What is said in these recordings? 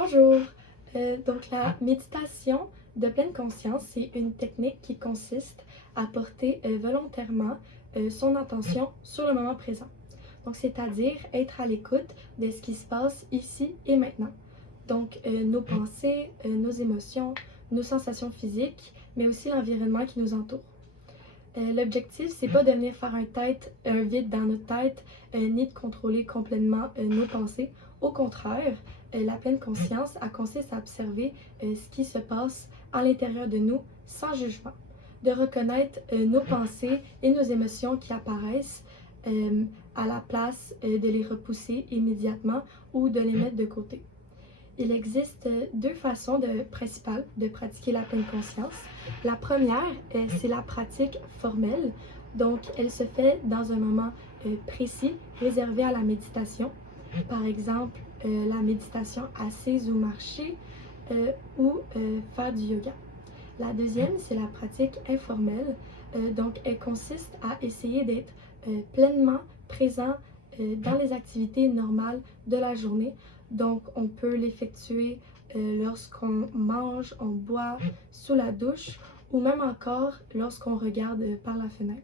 Bonjour! Donc la méditation de pleine conscience, c'est une technique qui consiste à porter volontairement son attention sur le moment présent. Donc c'est-à-dire être à l'écoute de ce qui se passe ici et maintenant. Donc nos pensées, nos émotions, nos sensations physiques, mais aussi l'environnement qui nous entoure. L'objectif, c'est pas de venir faire un vide dans notre tête, ni de contrôler complètement nos pensées. Au contraire, la pleine conscience, elle consiste à observer ce qui se passe à l'intérieur de nous sans jugement, de reconnaître nos pensées et nos émotions qui apparaissent à la place de les repousser immédiatement ou de les mettre de côté. Il existe deux façons principales de pratiquer la pleine conscience. La première, c'est la pratique formelle. Donc, elle se fait dans un moment précis, réservé à la méditation. Par exemple, la méditation assise ou marcher ou faire du yoga. La deuxième, c'est la pratique informelle. Donc, elle consiste à essayer d'être pleinement présent dans les activités normales de la journée. Donc, on peut l'effectuer lorsqu'on mange, on boit, sous la douche ou même encore lorsqu'on regarde par la fenêtre.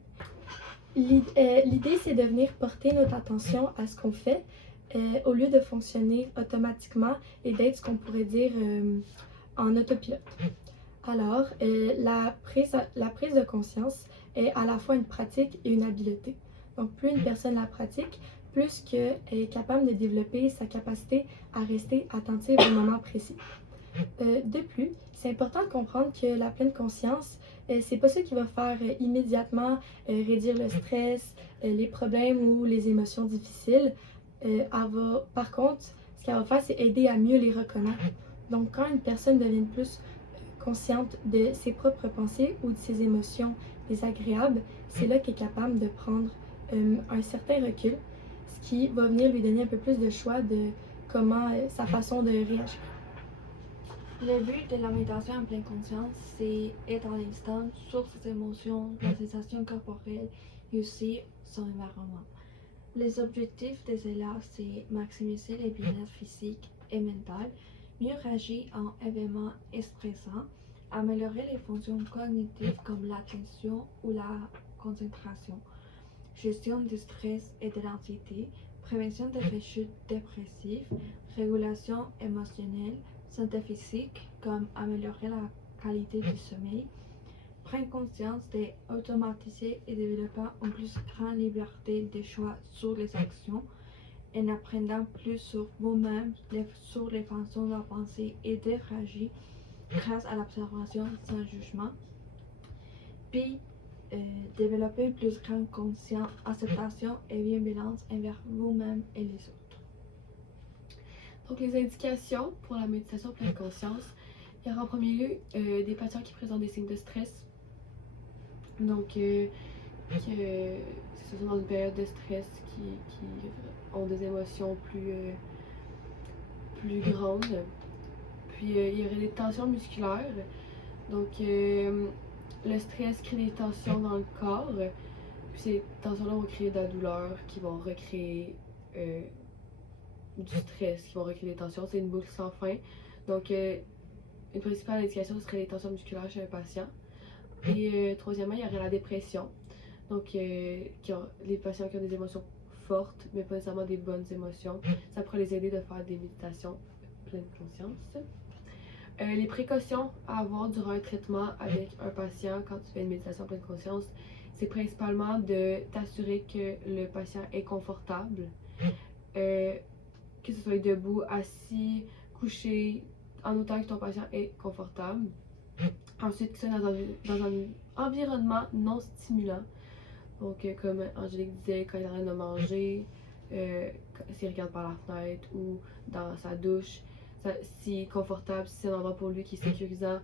L'idée, c'est de venir porter notre attention à ce qu'on fait au lieu de fonctionner automatiquement et d'être ce qu'on pourrait dire en autopilote. Alors, la prise de conscience est à la fois une pratique et une habileté. Donc, plus une personne la pratique, plus qu'elle est capable de développer sa capacité à rester attentive au moment précis. De plus, c'est important de comprendre que la pleine conscience, c'est pas ça qui va faire immédiatement réduire le stress, les problèmes ou les émotions difficiles. Par contre, ce qu'elle va faire, c'est aider à mieux les reconnaître. Donc, quand une personne devient plus consciente de ses propres pensées ou de ses émotions désagréables, c'est là qu'elle est capable de prendre un certain recul, ce qui va venir lui donner un peu plus de choix de comment sa façon de réagir. Le but de la méditation en pleine conscience, c'est être à l'instant sur ses émotions, la sensation corporelle et aussi son environnement. Les objectifs de cela, c'est maximiser le bien-être physique et mental, mieux réagir en événements stressants, améliorer les fonctions cognitives comme l'attention ou la concentration, gestion du stress et de l'anxiété, prévention des rechutes dépressives, régulation émotionnelle, santé physique comme améliorer la qualité du sommeil, prendre conscience d'automatiser et développer une plus grande liberté de choix sur les actions en apprenant plus sur vous-même, sur les façons de penser et de réagir grâce à l'observation sans jugement. Puis, développer une plus grande conscience, acceptation et bienveillance envers vous-même et les autres. Donc, les indications pour la méditation pleine conscience, il y aura en premier lieu des patients qui présentent des signes de stress. Donc, que ce sont dans une période de stress qui ont des émotions plus grandes. Puis, il y aurait des tensions musculaires. Donc, le stress crée des tensions dans le corps. Puis, ces tensions-là vont créer de la douleur qui vont recréer du stress, qui vont recréer des tensions. C'est une boucle sans fin. Donc, une principale indication, ce serait les tensions musculaires chez un patient. Et troisièmement, il y aurait la dépression. Donc, les patients qui ont des émotions fortes, mais pas nécessairement des bonnes émotions, ça pourrait les aider de faire des méditations pleine conscience. Les précautions à avoir durant un traitement avec un patient quand tu fais une méditation pleine conscience, c'est principalement de t'assurer que le patient est confortable, que ce soit debout, assis, couché, en autant que ton patient est confortable. Ensuite, que ce soit dans un environnement non stimulant. Donc, comme Angélique disait, quand il est en train de manger, s'il regarde par la fenêtre ou dans sa douche, s'il est confortable, si c'est un endroit pour lui qui est sécurisant,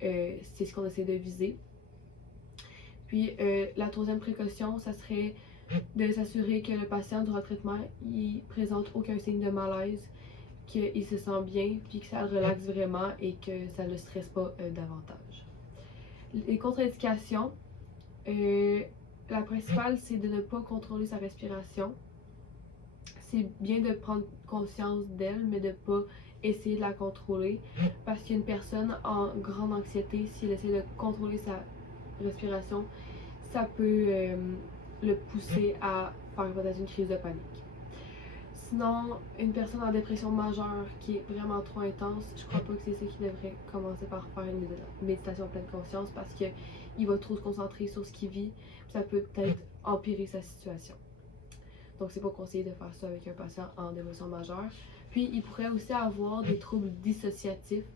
c'est ce qu'on essaie de viser. Puis, la troisième précaution, ça serait de s'assurer que le patient, durant le traitement, il présente aucun signe de malaise, qu'il se sent bien, puis que ça le relaxe vraiment et que ça ne le stresse pas davantage. Les contre-indications, la principale, c'est de ne pas contrôler sa respiration. c'est bien de prendre conscience d'elle, mais de pas essayer de la contrôler. Parce qu'une personne en grande anxiété, si elle essaie de contrôler sa respiration, ça peut le pousser à faire peut-être une crise de panique. Sinon, une personne en dépression majeure qui est vraiment trop intense, je crois pas que c'est ça qui devrait commencer par faire une méditation pleine conscience parce qu'il va trop se concentrer sur ce qu'il vit, ça peut peut-être empirer sa situation. Donc c'est pas conseillé de faire ça avec un patient en dépression majeure. Puis il pourrait aussi avoir des troubles dissociatifs.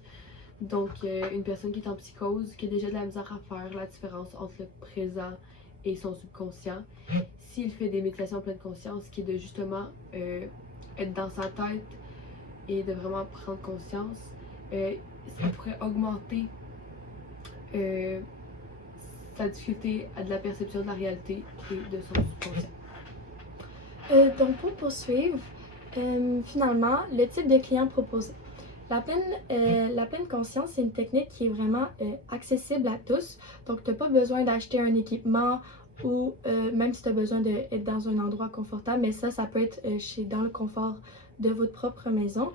Donc une personne qui est en psychose, qui a déjà de la misère à faire la différence entre le présent et son subconscient. S'il fait des méditations pleine conscience, qui est de justement être dans sa tête et de vraiment prendre conscience, ça pourrait augmenter sa difficulté à de la perception de la réalité et de son subconscient. Donc pour poursuivre, finalement, le type de client proposé. La pleine conscience, c'est une technique qui est vraiment accessible à tous. Donc, tu n'as pas besoin d'acheter un équipement ou même si tu as besoin d'être dans un endroit confortable, mais ça peut être dans le confort de votre propre maison.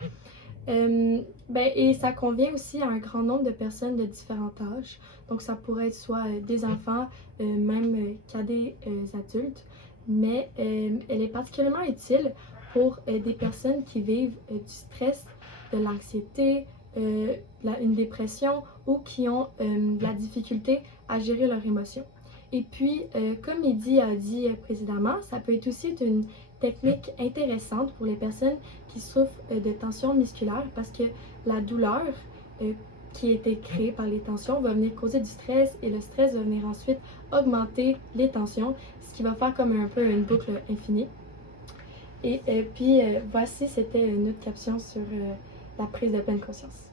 Et ça convient aussi à un grand nombre de personnes de différents âges. Donc, ça pourrait être soit des enfants, même qu'à des adultes. Mais elle est particulièrement utile pour des personnes qui vivent du stress, de l'anxiété, une dépression ou qui ont de la difficulté à gérer leurs émotions. Et puis, comme Eddy a dit précédemment, ça peut être aussi une technique intéressante pour les personnes qui souffrent de tensions musculaires parce que la douleur qui a été créée par les tensions va venir causer du stress et le stress va venir ensuite augmenter les tensions, ce qui va faire comme un peu une boucle infinie. Et puis, voici, c'était notre caption sur la prise de pleine conscience.